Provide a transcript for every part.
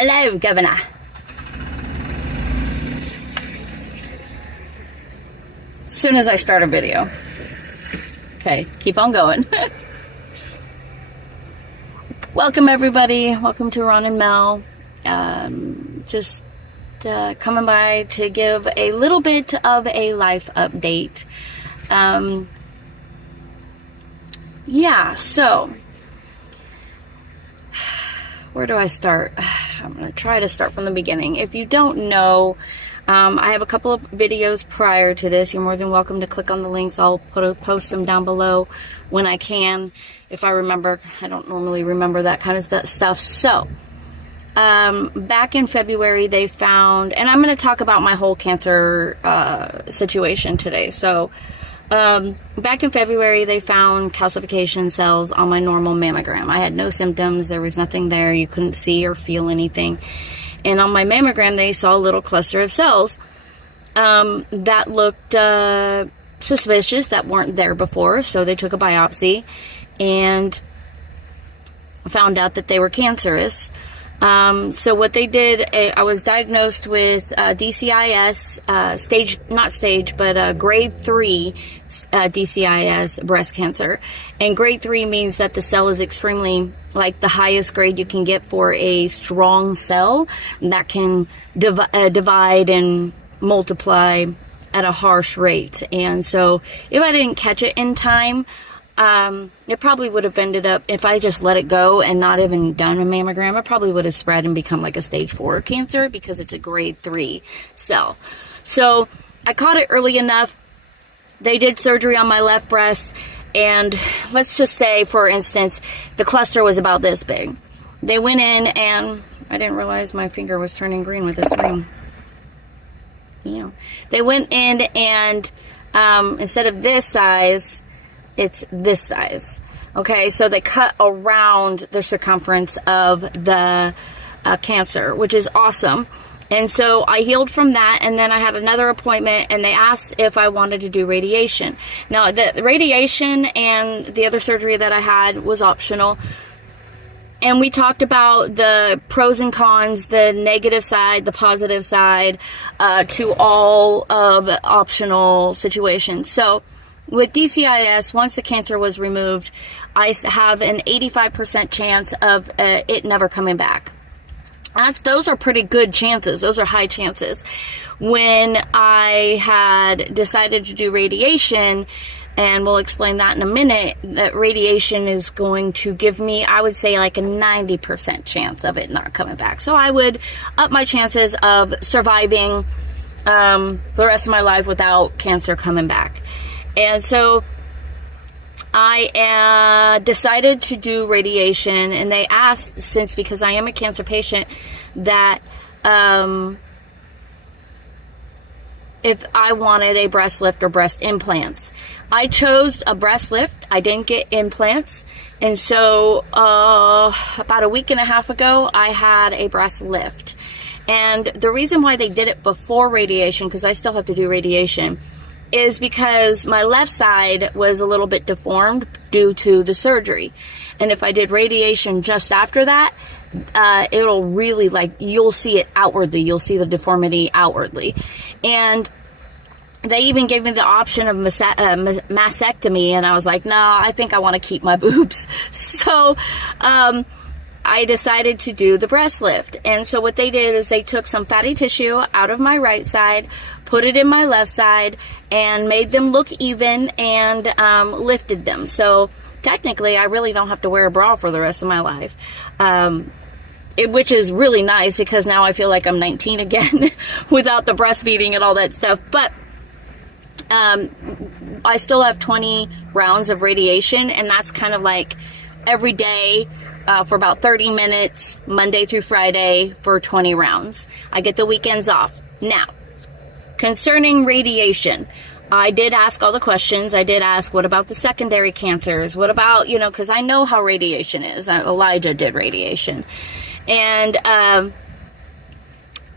Hello, Governor. As soon as I start a video. Okay, keep on going. Welcome, everybody. Welcome to Ron-N-Mel. Just coming by to give a little bit of a life update. Yeah, so where do I start? I'm going to try to start from the beginning. If you don't know, I have a couple of videos prior to this. You're more than welcome to click on the links. I'll post them down below when I can, if I remember. I don't normally remember that kind of stuff. So, back in February, they found, and I'm going to talk about my whole cancer situation today. So, back in February, they found calcification cells on my normal mammogram. I had no symptoms. There was nothing there. You couldn't see or feel anything. And on my mammogram, they saw a little cluster of cells that looked suspicious, that weren't there before. So they took a biopsy and found out that they were cancerous. So what they did, I was diagnosed with DCIS, grade 3 DCIS breast cancer. And grade 3 means that the cell is extremely, like the highest grade you can get for a strong cell that can divide and multiply at a harsh rate. And so if I didn't catch it in time, it probably would have ended up, if I just let it go and not even done a mammogram, it probably would have spread and become like a stage 4 cancer because it's a grade 3 cell. So I caught it early enough. They did surgery on my left breast, and let's just say, for instance, the cluster was about this big. They went in, and I didn't realize my finger was turning green with this ring. They went in and instead of this size, it's this size. Okay, so they cut around the circumference of the cancer, which is awesome. And so I healed from that, and then I had another appointment, and they asked if I wanted to do radiation. Now, the radiation and the other surgery that I had was optional. And we talked about the pros and cons, the negative side, the positive side, to all of optional situations. So with DCIS, once the cancer was removed, I have an 85% chance of it never coming back. Those are pretty good chances. Those are high chances. When I had decided to do radiation, and we'll explain that in a minute, that radiation is going to give me, I would say, like a 90% chance of it not coming back. So I would up my chances of surviving the rest of my life without cancer coming back. And so I decided to do radiation, and they asked, because I am a cancer patient, that if I wanted a breast lift or breast implants. I chose a breast lift. I didn't get implants. And so about a week and a half ago, I had a breast lift. And the reason why they did it before radiation, because I still have to do radiation, is because my left side was a little bit deformed due to the surgery. And if I did radiation just after that, it'll really, you'll see it outwardly. You'll see the deformity outwardly. And they even gave me the option of mastectomy, and I was like, no, I think I want to keep my boobs. So I decided to do the breast lift. And so what they did is they took some fatty tissue out of my right side, put it in my left side, and made them look even, and lifted them. So technically, I really don't have to wear a bra for the rest of my life, which is really nice, because now I feel like I'm 19 again without the breastfeeding and all that stuff. But I still have 20 rounds of radiation, and that's kind of like every day for about 30 minutes, Monday through Friday, for 20 rounds. I get the weekends off. Now, concerning radiation, I did ask all the questions. I did ask, what about the secondary cancers? What about, because I know how radiation is. Elijah did radiation. And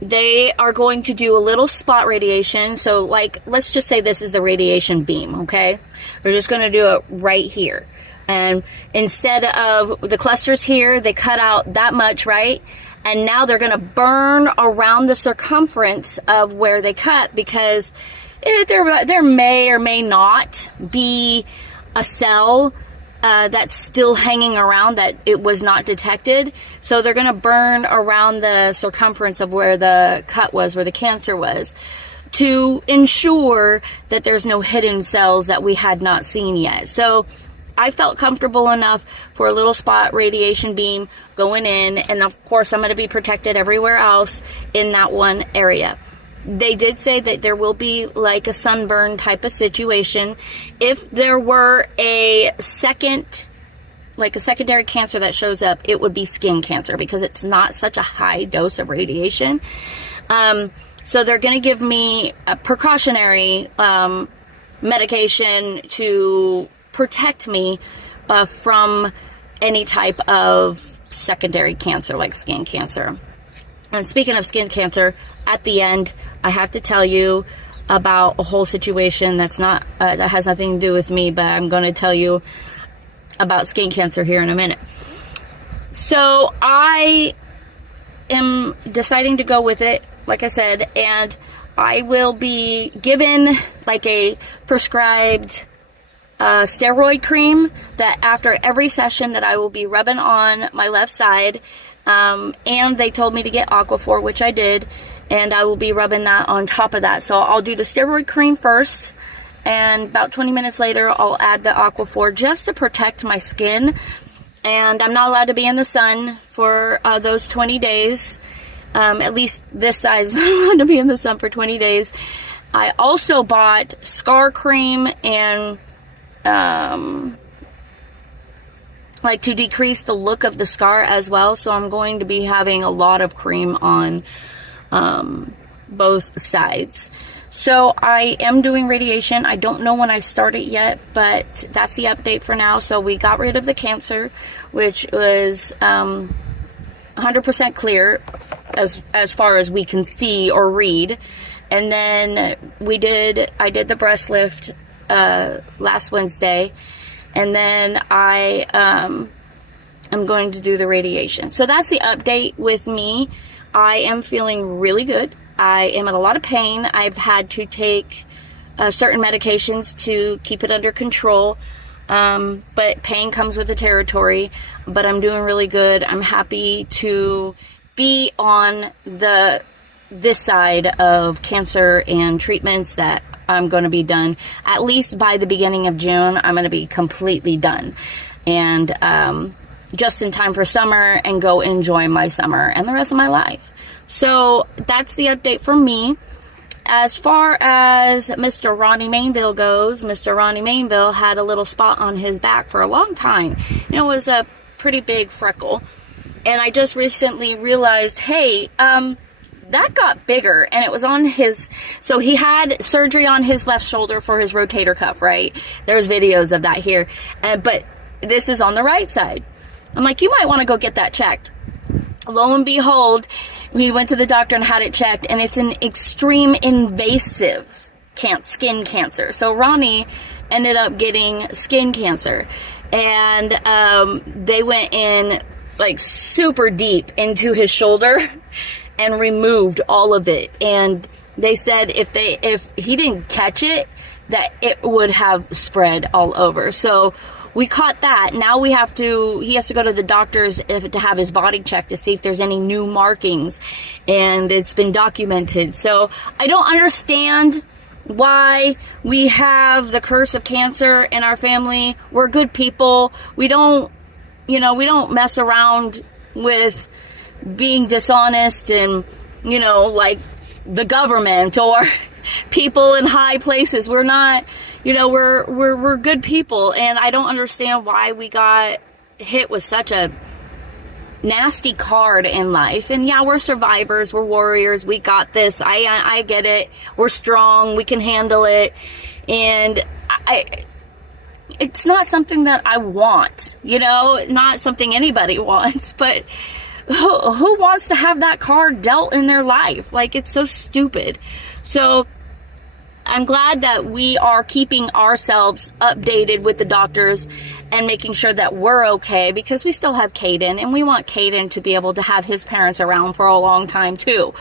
they are going to do a little spot radiation. So, let's just say this is the radiation beam, okay? They're just going to do it right here. And instead of the clusters here, they cut out that much, right? And now they're going to burn around the circumference of where they cut, because there may or may not be a cell that's still hanging around that it was not detected. So they're going to burn around the circumference of where the cut was, where the cancer was, to ensure that there's no hidden cells that we had not seen yet. So I felt comfortable enough for a little spot radiation beam going in, and of course I'm going to be protected everywhere else in that one area. They did say that there will be like a sunburn type of situation. If there were a secondary cancer that shows up, it would be skin cancer, because it's not such a high dose of radiation. So they're going to give me a precautionary medication to protect me from any type of secondary cancer like skin cancer. And speaking of skin cancer, at the end, I have to tell you about a whole situation that's not that has nothing to do with me, but I'm going to tell you about skin cancer here in a minute. So I am deciding to go with it, like I said, and I will be given like a prescribed steroid cream that after every session that I will be rubbing on my left side. And they told me to get Aquaphor, which I did, and I will be rubbing that on top of that. So I'll do the steroid cream first, and about 20 minutes later I'll add the Aquaphor just to protect my skin. And I'm not allowed to be in the sun for those 20 days. At least this side is not allowed to be in the sun for 20 days. I also bought scar cream and like to decrease the look of the scar as well. So I'm going to be having a lot of cream on both sides. So I am doing radiation. I don't know when I start it yet, but that's the update for now. So we got rid of the cancer, which was 100% clear as far as we can see or read. And then I did the breast lift last Wednesday. And then I am going to do the radiation. So that's the update with me. I am feeling really good. I am in a lot of pain. I've had to take certain medications to keep it under control. But pain comes with the territory. But I'm doing really good. I'm happy to be on this side of cancer and treatments that I'm going to be done. At least by the beginning of June, I'm going to be completely done. And just in time for summer, and go enjoy my summer and the rest of my life. So that's the update from me. As far as Mr. Ronnie Mainville goes, Mr. Ronnie Mainville had a little spot on his back for a long time. It was a pretty big freckle. And I just recently realized, hey, that got bigger, and it was on so he had surgery on his left shoulder for his rotator cuff, right? There's videos of that here. But this is on the right side. I'm like, you might want to go get that checked. Lo and behold, we went to the doctor and had it checked, and it's an extreme invasive skin cancer. So Ronnie ended up getting skin cancer, and they went in like super deep into his shoulder and removed all of it. And they said if he didn't catch it, that it would have spread all over. So we caught that. Now he has to go to the doctors to have his body checked to see if there's any new markings, and it's been documented. So I don't understand why we have the curse of cancer in our family. We're good people. We don't mess around with being dishonest and, like the government or people in high places. We're not, we're good people. And I don't understand why we got hit with such a nasty card in life. And yeah, we're survivors. We're warriors. We got this. I get it. We're strong. We can handle it. And it's not something that I want, not something anybody wants, but who wants to have that card dealt in their life? Like, it's so stupid. So I'm glad that we are keeping ourselves updated with the doctors and making sure that we're okay, because we still have Caden, and we want Caden to be able to have his parents around for a long time too.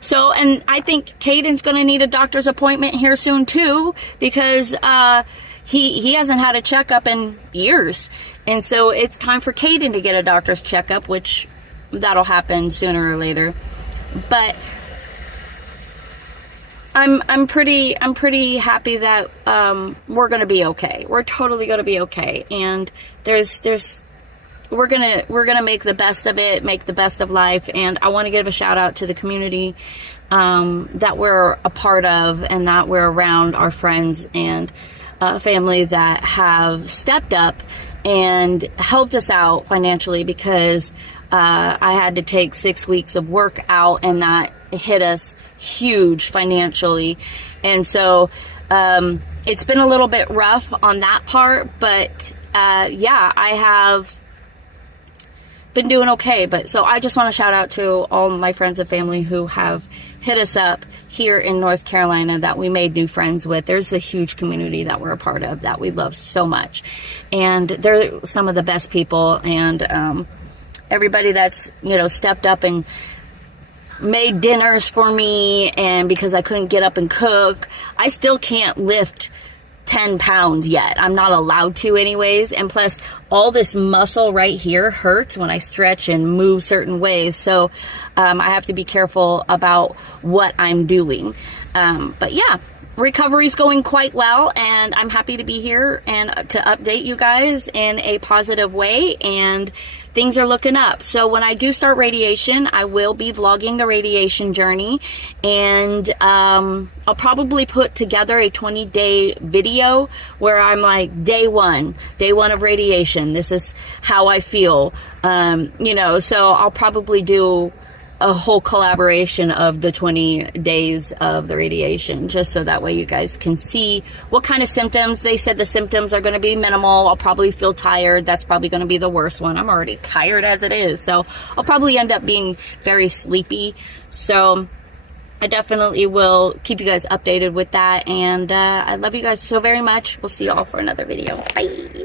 So, and I think Caden's going to need a doctor's appointment here soon too, because he hasn't had a checkup in years. And so it's time for Caden to get a doctor's checkup, which that'll happen sooner or later. But I'm pretty happy that we're gonna be okay. We're totally gonna be okay, and we're gonna make the best of it, make the best of life. And I want to give a shout out to the community that we're a part of, and that we're around, our friends and family that have stepped up and helped us out financially, because I had to take 6 weeks of work out, and that hit us huge financially. And so it's been a little bit rough on that part, but yeah, I have been doing okay. But so I just want to shout out to all my friends and family who have hit us up here in North Carolina, that we made new friends with. There's a huge community that we're a part of that we love so much, and they're some of the best people. And everybody that's, you know, stepped up and made dinners for me, and because I couldn't get up and cook, I still can't lift 10 pounds yet. I'm not allowed to anyways, and plus all this muscle right here hurts when I stretch and move certain ways, so I have to be careful about what I'm doing. But yeah, recovery's going quite well, and I'm happy to be here and to update you guys in a positive way, and things are looking up. So when I do start radiation, I will be vlogging the radiation journey, and I'll probably put together a 20-day video where I'm like, day one of radiation, this is how I feel, you know. So I'll probably do a whole collaboration of the 20 days of the radiation, just so that way you guys can see what kind of symptoms. They said the symptoms are going to be minimal. I'll probably feel tired. That's probably going to be the worst one. I'm already tired as it is, so I'll probably end up being very sleepy. So I definitely will keep you guys updated with that, and I love you guys so very much. We'll see you all for another video. Bye.